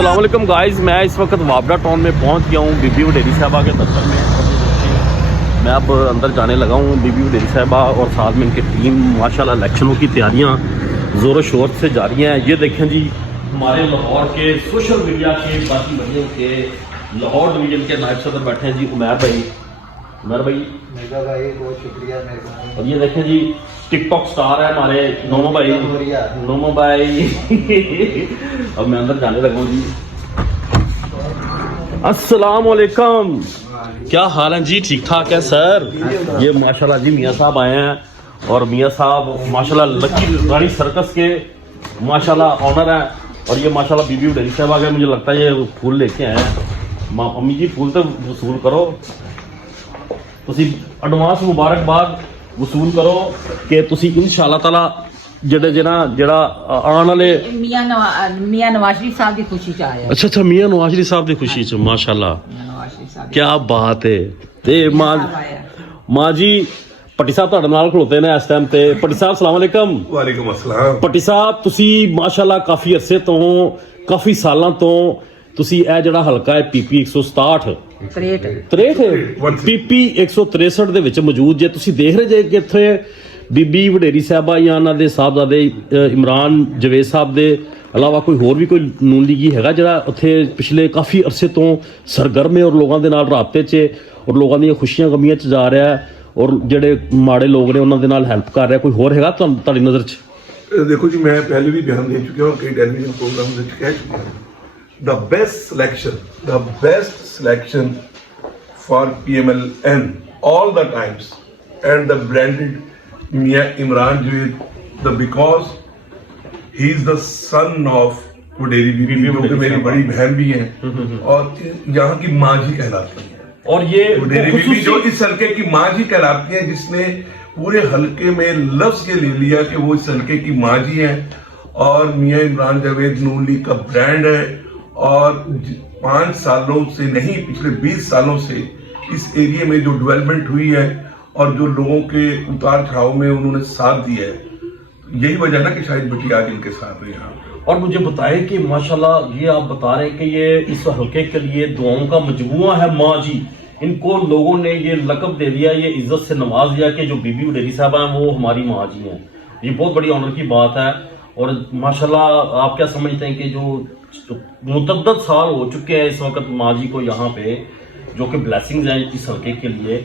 अस्सलाम वालेकुम गाइस, मैं इस वक्त वाबड़ा टाउन में पहुंच गया हूं बीबी वडेरी साहबा के दफ्तर में। मैं अब अंदर जाने लगा हूं बीबी वडेरी साहबा और साथ में इनकी टीम। माशाल्लाह इलेक्शनों की तैयारियां ज़ोर शोर से जारी हैं। ये देखें जी, हमारे लाहौर के सोशल मीडिया के बाकी बनियों के लाहौर डिवीजन के नायब सदर बैठे हैं जी उमर भाई। मेगा भाई बहुत शुक्रिया मेरे को। और ये देखें जी, टिकटॉक स्टार है हमारे नोमो भाई। अब मैं अंदर जाने लगा हूँ जी। अस्सलाम वालेकुम, क्या हाल है जी? ठीक ठाक है सर। ये माशाल्लाह जी मियाँ साहब आए हैं और मियाँ साहब माशाल्लाह लकी रानी सर्कस के माशाल्लाह ऑनर हैं। और ये माशाल्लाह बीबी वडेरी साहब आ गए। मुझे लगता है ये फूल लेके आए हैं। अम्मी जी फूल तो वसूल करो, ਤੁਸੀਂ ਐਡਵਾਂਸ ਮੁਬਾਰਕਬਾਦ ਵਸੂਲ ਕਰੋ ਕਿ ਤੁਸੀਂ ਇਨਸ਼ਾਅੱਲਾ ਤਾਲਾ ਜਿਹੜਾ ਆਉਣ ਵਾਲੇ ਮੀਆਂ ਨਵਾਜ਼ ਸ਼ਰੀਫ ਸਾਹਿਬ ਦੀ ਖੁਸ਼ੀ ਚ ਆਇਆ। ਅੱਛਾ ਮੀਆਂ ਨਵਾਜ਼ ਸ਼ਰੀਫ ਸਾਹਿਬ ਦੀ ਖੁਸ਼ੀ ਚ ਮਾਸ਼ਾਅੱਲਾ, ਕੀ ਬਾਤ ਹੈ। ਤੇ ਮਾਂ ਜੀ ਪੱਟੀ ਸਾਹਿਬ ਤੁਹਾਡੇ ਨਾਲ ਖਲੋਤੇ ਨੇ ਇਸ ਟਾਈਮ ਤੇ। ਪੱਟੀ ਸਾਹਿਬ ਸਲਾਮ ਅਲੈਕਮ। ਵਾਲੇਕੁਮ ਅਸਲਾਮ। ਪੱਟੀ ਸਾਹਿਬ ਤੁਸੀਂ ਮਾਸ਼ਾਅੱਲਾ ਕਾਫੀ ਅਰਸੇ ਤੋਂ, ਕਾਫੀ ਸਾਲਾਂ ਤੋਂ ਤੁਸੀਂ ਇਹ ਜਿਹੜਾ ਹਲਕਾ ਹੈ ਪੀਪੀ 167 ਪੀਪੀ 163 ਦੇ ਵਿੱਚ ਮੌਜੂਦ ਜੇ। ਤੁਸੀਂ ਦੇਖ ਰਹੇ ਜੇ ਕਿ ਇੱਥੇ ਬੀਬੀ ਵਡੇਰੀ ਸਾਹਿਬਾ ਜਾਂ ਉਹਨਾਂ ਦੇ ਸਾਹਿਬਜ਼ਾਦੇ ਇਮਰਾਨ ਜਵੇਦ ਸਾਹਿਬ ਦੇ ਇਲਾਵਾ ਕੋਈ ਹੋਰ ਵੀ ਕੋਈ ਨੂਨ ਲੀਗੀ ਹੈਗਾ ਜਿਹੜਾ ਉੱਥੇ ਪਿਛਲੇ ਕਾਫੀ ਅਰਸੇ ਤੋਂ ਸਰਗਰਮ ਹੈ ਔਰ ਲੋਕਾਂ ਦੇ ਨਾਲ ਰਾਬਤੇ 'ਚ ਔਰ ਲੋਕਾਂ ਦੀਆਂ ਖੁਸ਼ੀਆਂ ਗਮੀਆਂ 'ਚ ਜਾ ਰਿਹਾ ਔਰ ਜਿਹੜੇ ਮਾੜੇ ਲੋਕ ਨੇ ਉਹਨਾਂ ਦੇ ਨਾਲ ਹੈਲਪ ਕਰ ਰਿਹਾ? ਕੋਈ ਹੋਰ ਹੈਗਾ ਤੁਹਾਡੀ ਨਜ਼ਰ 'ਚ? ਦੇਖੋ ਜੀ, ਮੈਂ ਪਹਿਲੇ ਵੀ ਬਿਆਨ ਦੇ ਚੁੱਕਿਆ ਹਾਂ, ਕਈ ਟੈਲੀਵਿਜ਼ਨ ਪ੍ਰੋਗਰਾਮ ਵਿੱਚ ਕਹਿ ਚੁੱਕਿਆ ਹਾਂ। The best selection for PMLN all the times, and the branded Mia Imran Javed, because he is the son of वडेरी बीबी, जो कि मेरी बड़ी बहन भी हैं और यहाँ की माँ जी कहलाती हैं। और ये वडेरी बीबी जो इस हल्के की माँ जी कहलाती हैं, जिसने पूरे हल्के में लफ्ज ये ले लिया कि वो इस हल्के की माँ जी हैं। और मियाँ इमरान जावेद नून लीग का ब्रांड है और 5 सालों से नहीं, पिछले 20 सालों से इस एरिया में जो डेवलपमेंट हुई है और जो लोगों के उतार चढ़ाव में उन्होंने साथ दिया है, यही वजह ना कि शायद बेटी आज इनके साथ है यहाँ। और मुझे बताएं कि माशाल्लाह ये आप बता रहे हैं कि ये इस हल्के के लिए दुआओं का मजमुआ है माँ जी। इनको लोगों ने ये लकब दे दिया, ये इज्जत से नवाज दिया कि जो बीबी वडेरी साहब हैं वो हमारी माँ जी हैं। ये बहुत बड़ी ऑनर की बात है। और माशाल्लाह आप क्या समझते हैं कि जो मुतद्दद साल हो चुके हैं इस वक्त माँ जी को यहाँ पे, जो कि ब्लेसिंग्स हैं इस हल्के के लिए,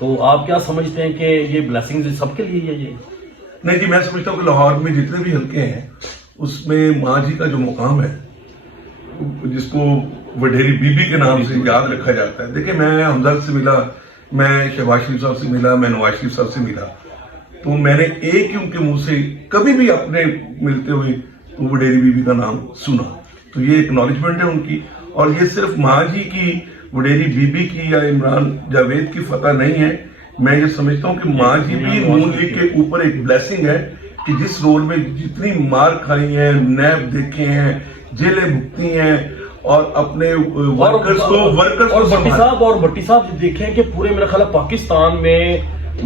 तो आप क्या समझते हैं कि ये ब्लेसिंग्स सबके लिए है? ये नहीं जी, मैं समझता हूँ कि लाहौर में जितने भी हल्के हैं उसमें माँ जी का जो मुकाम है, जिसको वडेरी बीबी के नाम से याद रखा जाता है। देखिए, मैं हमदर्द से मिला, मैं शहबाज शरीफ साहब से मिला, मैं नवाज शरीफ साहब से मिला, तो मैंने एक ही उनके मुंह से कभी भी अपने मिलते हुए वडेरी बीबी का नाम सुना। तो ये एक्नॉलेजमेंट है उनकी। और ये सिर्फ माँ जी की, वडेरी बीबी की या इमरान जावेद की फतह नहीं है। मैं ये समझता हूँ कि माँ जी भी नून लीग के ऊपर एक ब्लेसिंग है कि जिस रोल में जितनी मार खाई है, नैब देखे हैं, जेलें भुगती हैं और अपने वर्कर्स को भट्टी साहब देखें कि पूरे मेरा ख्याल पाकिस्तान में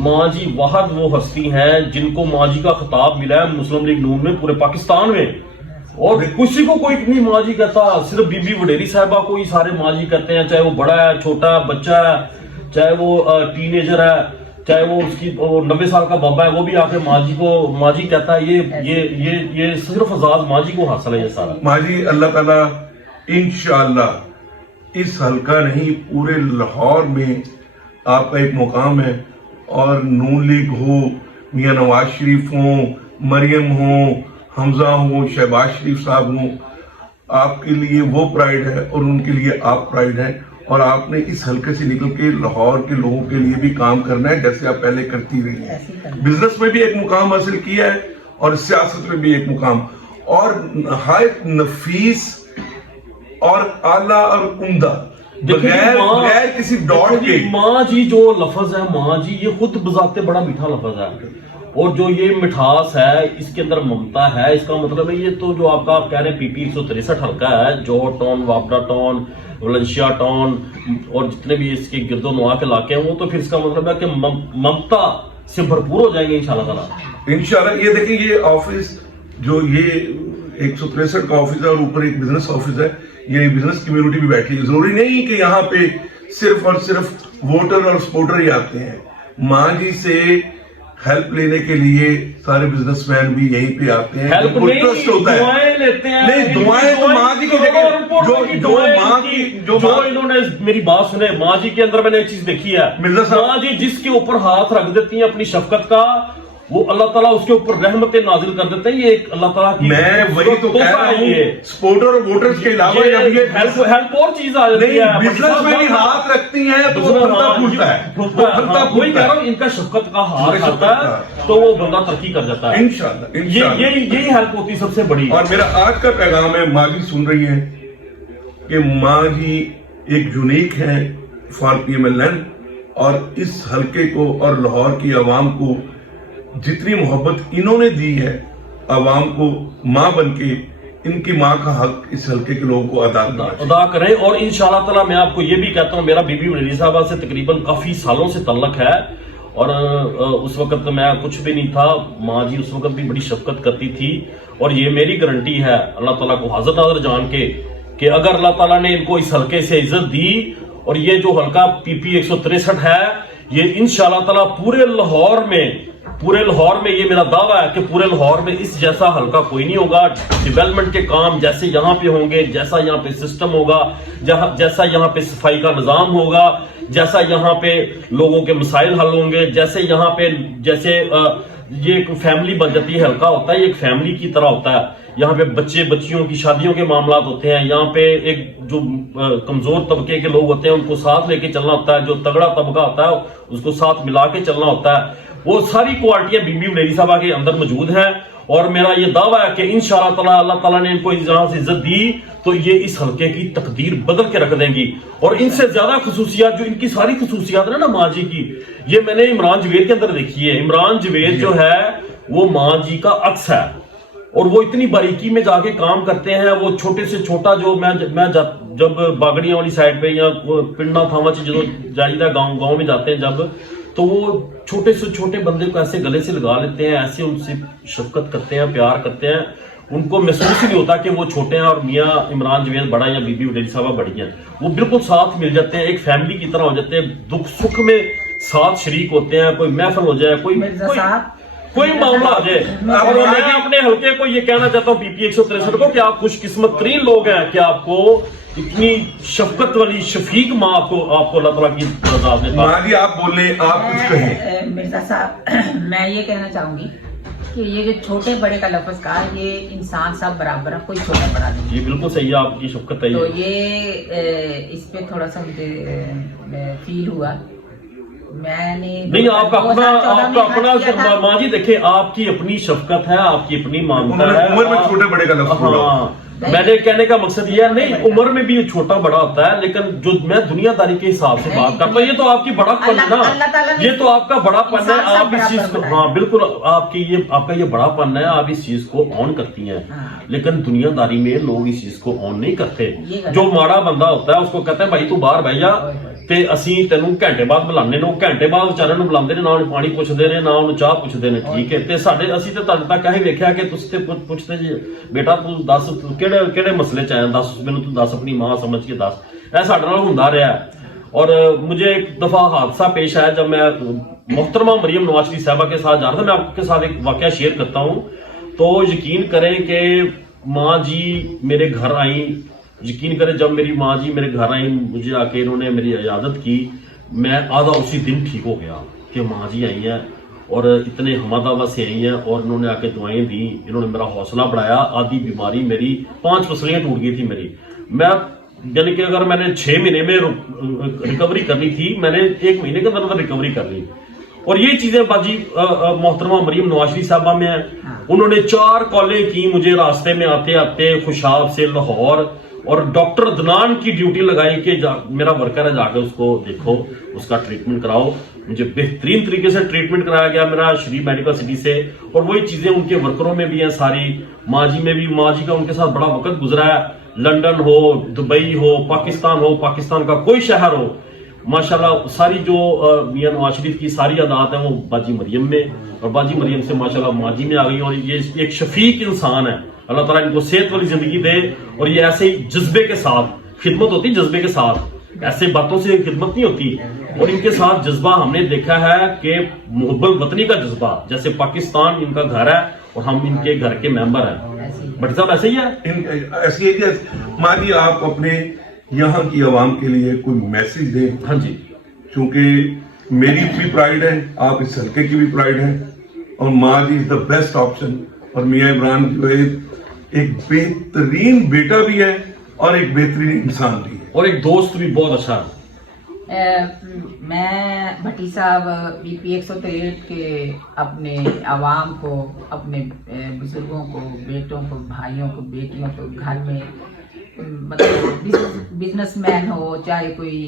माँ जी वाहद वो हस्ती हैं जिनको माँ जी का खिताब मिला है मुस्लिम लीग नून में पूरे पाकिस्तान में। और किसी को कोई नहीं माँ जी कहता, सिर्फ बीबी वडेरी साहबा को ही सारे माँ जी कहते हैं, चाहे वो बड़ा है, छोटा है, बच्चा है, चाहे वो टीनेजर है, चाहे वो उसकी 90 साल का बाबा है, वो भी आके माँ जी को माँ जी कहता है। ये सिर्फ आजाद माँ जी को हासिल है ये सारा। माँ जी अल्लाह ताला इंशाअल्लाह इस हल्का नहीं पूरे लाहौर में आपका एक मुकाम है। और नून लीग हो, मियाँ नवाज शरीफ हो, मरियम हो, हमजा हो, शहबाज शरीफ साहब हो, आपके लिए वो प्राइड है और उनके लिए आप प्राइड है। और आपने इस हल्के से निकल के लाहौर के लोगों के लिए भी काम करना है जैसे आप पहले करती रही हैं। बिजनेस में भी एक मुकाम हासिल किया है और सियासत में भी एक मुकाम, और नहायत नफीस और आला और उम्दा, बगैर किसी डॉट के। माँ जी जो लफ्ज है माँ जी, ये खुद बजाते बड़ा मीठा लफ्ज है। और जो ये मिठास है इसके अंदर ममता है। इसका मतलब है ये तो जो आपका आप कह रहे हैं पीपी 163 हल्का है, जोहर टाउन, वापडा टाउन, वलेंशिया टाउन और जितने भी इसके गिरदो नवा के इलाके हैं, वो तो फिर इसका मतलब है कि ममता से भरपूर हो जाएंगे इंशाल्लाह। ये देखिए, ये ऑफिस जो ये 163 का ऑफिस है और ऊपर एक बिजनेस ऑफिस है, ये बिजनेस कम्युनिटी भी बैठी है। जरूरी नहीं कि यहाँ पे सिर्फ और सिर्फ वोटर और सपोर्टर ही आते हैं, माँ जी से हेल्प लेने के लिए सारे बिजनेसमैन भी यहीं पे आते हैं। हेल्प जब नहीं, ट्रस्ट होता है, दुआएं लेते हैं। नहीं दुआएं तो माँ जी की जगह जो माँ की जो इन्होंने मेरी बात सुने, माँ जी के अंदर मैंने एक चीज देखी है, मिर्जा साहब, माँ जी जिसके ऊपर हाथ रख देती हैं अपनी शफकत का, वो अल्लाह ताला उसके ऊपर रहमतें नाजिल कर देते हैं। ये एक अल्लाह ताला की मैं वही तो कह रहा हूँ, सपोर्टर और वोटर्स के अलावा जब ये हेल्प और चीज आ जाती है, बिजनेस में भी हाथ रखती हैं तो वो फलता फूलता है, वही कह रहा हूँ, इनका शफकत का हाथ आता है तो वो बंदा तरक्की कर जाता है। इंशाल्लाह यही हेल्प होती है सबसे बड़ी। और मेरा आज का पैगाम है, माँ जी सुन रही है कि माँ जी एक यूनिक है फॉर PMLN, और इस हलके को और लाहौर की आवाम को जितनी मोहब्बत इन्होंने दी है आवाम को, माँ बनके इनकी माँ का हक इस हलके के लोगों को अदा करें। और इंशाल्लाह ताला मैं आपको ये भी कहता हूँ, मेरा बीबी वडेरी साहबा से तकरीबन काफी सालों से तल्लक है, और उस वक्त मैं कुछ भी नहीं था, माँ जी उस वक्त भी बड़ी शफकत करती थी, और ये मेरी गारंटी है अल्लाह ताला को हाजिर नाज़र जान के कि अगर अल्लाह ताला ने इनको इस हलके से इज्जत दी, और ये जो हलका PP 163 है, ये इंशाल्लाह ताला पूरे लाहौर में ये मेरा दावा है कि पूरे लाहौर में इस जैसा हल्का कोई नहीं होगा। डेवलपमेंट के काम जैसे यहाँ पे होंगे, जैसा यहाँ पे सिस्टम होगा, जैसा यहाँ पे सफाई का निजाम होगा, जैसा यहाँ पे लोगों के मसाइल हल होंगे, जैसे यहाँ पे ये एक फैमिली बन जाती है, हल्का होता है, ये एक फैमिली की तरह होता है। यहाँ पे बच्चियों की शादियों के मामला होते हैं, यहाँ पे एक जो कमजोर तबके के लोग होते हैं उनको साथ लेके चलना होता है, जो तगड़ा तबका होता है उसको साथ मिला के चलना होता है। वो सारी क्वालिटियां बीबी वडेरी साहबा के अंदर मौजूद हैं, और मेरा ये दावा है कि इंशाअल्लाह ताला अल्लाह ताला ने इनको जहां से इज्जत दी तो ये इस हलके की तकदीर बदल के रख देंगी। और इनसे ज्यादा खसूसियात, जो इनकी सारी खसूसियात है ना माँ जी की, ये मैंने इमरान जवेद के अंदर देखी है। इमरान जवेद जो है वो माँ जी का अक्स है, और वो इतनी बारीकी में जाके काम करते हैं। वो छोटे से छोटा जो मैं जब बागड़ियां वाली साइड पे या पिंडा थावा से जो जाइदा गांव में जाते हैं जब, तो वो छोटे से छोटे बंदे को ऐसे गले से लगा लेते हैं, ऐसे उनसे शफकत करते हैं, प्यार करते हैं। उनको महसूस ही नहीं होता कि वो छोटे हैं और मियाँ इमरान जवेद बड़ा या बीबी वडेरी साहबा बड़ी हैं। वो बिल्कुल साथ मिल जाते हैं, एक फैमिली की तरह हो जाते हैं, दुख सुख में साथ शरीक होते हैं। कोई महफिल हो जाए, कोई मामला आ जाए, और मैं अपने हल्के को ये कहना चाहता हूँ PP 163 को कि आप खुशकिस्मत तरीन लोग हैं कि आपको इतनी शफकत वाली शफीक माँ आपको अल्लाह ताला की रज़ा दे। माँ जी आप बोले, आप कुछ कहें। मिर्जा साहब, मैं ये कहना चाहूंगी कि ये जो छोटे बड़े का लफ्ज कहा, ये इंसान सब बराबर है, कोई छोटा बड़ा नहीं। जी बिल्कुल सही है, आपकी शफकत है। तो ये इस पे थोड़ा सा मुझे फील हुआ। मैंने नहीं, आपका अपना माँ जी देखें, आपकी अपनी शफकत है, आपकी अपनी मानता है। उम्र में छोटे बड़े का लफ्ज बोला। मैंने कहने का मकसद ये है, नहीं उम्र में भी छोटा बड़ा होता है, लेकिन जो मैं दुनियादारी के हिसाब से बात करता हूँ, ये तो आपकी बड़ापन है ना, ये तो आपका बड़ापन है। आप इस चीज को, हाँ बिल्कुल, आपका ये बड़ापन है, आप इस चीज को ऑन करती हैं। लेकिन दुनियादारी में लोग इस चीज को ऑन नहीं करते। जो माड़ा बंदा होता है उसको कहते हैं भाई तू बाहर बह जा, ਤੇ ਅਸੀਂ ਤੈਨੂੰ ਘੰਟੇ ਬਾਅਦ ਬੁਲਾਉਂਦੇ ਨੇ, ਉਹ ਘੰਟੇ ਬਾਅਦ ਵਿਚਾਰਿਆਂ ਨੂੰ ਬੁਲਾਉਂਦੇ ਨੇ, ਨਾ ਉਹਨੂੰ ਪਾਣੀ ਪੁੱਛਦੇ ਨੇ, ਨਾ ਉਹਨੂੰ ਚਾਹ ਪੁੱਛਦੇ ਨੇ। ਠੀਕ ਹੈ, ਤੇ ਅਸੀਂ ਤੇ ਤੁਹਾਡੇ ਤੱਕ ਇਹ ਵੇਖਿਆ ਕਿ ਤੁਸੀਂ ਤੇ ਪੁੱਛਦੇ ਜੀ ਬੇਟਾ ਤੂੰ ਦੱਸ ਕਿਹੜੇ ਮਸਲੇ ਚ ਆਇਆ, ਦੱਸ ਮੈਨੂੰ, ਤੂੰ ਦੱਸ ਆਪਣੀ ਮਾਂ ਸਮਝ ਕੇ ਦੱਸ। ਇਹ ਸਾਡੇ ਨਾਲ ਹੁੰਦਾ ਰਿਹਾ। और मुझे एक दफा हादसा पेश आया जब मैं मोहतरमा मरियम नवाज शरीफ साहबा के साथ जा रहा था। मैं आपके साथ एक वाकया शेयर करता हूँ। तो यकीन करें कि माँ जी मेरे घर आई, यकीन करें जब मेरी माँ जी मेरे घर आई, मुझे आके इन्होंने मेरी इजाजत की, मैं आधा उसी दिन ठीक हो गया कि माँ जी आई हैं और इतने हमादावा से आई हैं, और इन्होंने आके दुआएं दी, इन्होंने मेरा हौसला बढ़ाया। आधी बीमारी मेरी 5 पसलियां टूट गई थी मेरी, मैं यानी कि अगर मैंने 6 महीने में रिकवरी करनी थी, मैंने 1 महीने के अंदर रिकवरी कर ली। और ये चीजें बाजी मोहतरमा मरियम नवाज शरीफ साहबा में है। उन्होंने 4 कॉलें की मुझे रास्ते में आते आते खुशाब से लाहौर, और डॉक्टर अदनान की ड्यूटी लगाई कि मेरा वर्कर है, जाके उसको देखो, उसका ट्रीटमेंट कराओ। मुझे बेहतरीन तरीके से ट्रीटमेंट कराया गया मेरा श्री मेडिकल सिटी से। और वही चीजें उनके वर्करों में भी हैं सारी, माँ जी में भी। माँ जी का उनके साथ बड़ा वक्त गुजरा है, लंदन हो, दुबई हो, पाकिस्तान का कोई शहर हो, माशाल्लाह सारी जो मियां नवाज शरीफ की सारी अदात है वो बाजी मरियम में, और बाजी मरियम से माशाल्लाह माँ जी में आ गई। और ये एक शफीक इंसान है, अल्लाह ताला इनको सेहत वाली जिंदगी दे और ये ऐसे ही जज्बे के साथ, खिदमत होती जज्बे के साथ, ऐसे बातों से खिदमत नहीं होती। और इनके साथ जज्बा हमने देखा है कि मुहब्बत वतनी का जज्बा, जैसे पाकिस्तान इनका घर है और हम इनके घर के मेंबर हैं। भट्टी साहब ऐसे ही है? ऐसी है कि माँ जी आप अपने यहाँ की आवाम के लिए कोई मैसेज दें। हाँ जी। क्योंकि मेरी भी प्राइड है, आप इस हल्के की भी प्राइड है, और माँ जी इज द बेस्ट ऑप्शन। और मियाँ इमरान जो है एक बेहतरीन बेटा भी है और एक बेहतरीन इंसान भी है और एक दोस्त भी बहुत अच्छा है। मैं भट्टी साहब BP 163 के अपने आवाम को, अपने बुजुर्गों को, बेटों को, भाइयों को, बेटियों को, घर में मतलब बिजनेसमैन हो चाहे कोई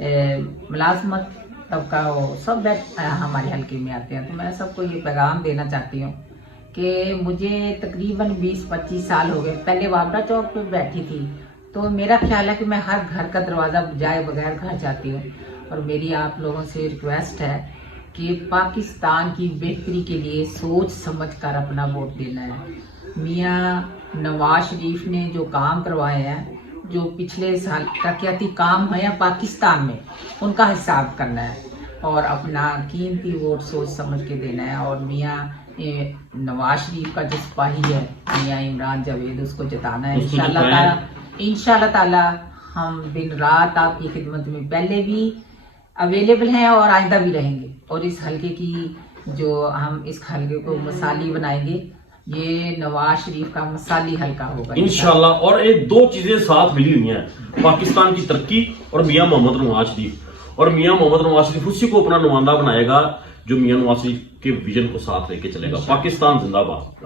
मुलाजमत तबका हो, सब हमारे हल्के में आते हैं। तो मैं सबको ये पैगाम देना चाहती हूँ कि मुझे तकरीबन 20-25 साल हो गए। पहले वापडा चौक पे बैठी थी, तो मेरा ख्याल है कि मैं हर घर का दरवाज़ा जाए बगैर घर जाती हूँ। और मेरी आप लोगों से रिक्वेस्ट है कि पाकिस्तान की बेहतरी के लिए सोच समझ कर अपना वोट देना है। मियाँ नवाज शरीफ ने जो काम करवाए हैं, जो पिछले साल तरक्याती काम हुए हैं पाकिस्तान में, उनका हिसाब करना है और अपना कीमती वोट सोच समझ के देना है। और मियाँ नवाज शरीफ का जो सिपाही है मियाँ इमरान जावेद, उसको जिताना है इंशाल्लाह ताला। हम दिन रात आपकी खिदमत में पहले भी अवेलेबल हैं और आइंदा भी रहेंगे। और इस हल्के की जो हम इस हल्के को मसाली बनाएंगे, ये नवाज शरीफ का मसाली हल्का होगा इंशाल्लाह। और एक दो चीजें साथ मिली हुई हैं, पाकिस्तान की तरक्की और मियां मोहम्मद नवाज शरीफ। और मियां मोहम्मद नवाज शरीफ उसी को अपना नुमाइंदा बनाएगा जो मियां नवाज शरीफ के विजन को साथ लेके चलेगा। पाकिस्तान जिंदाबाद।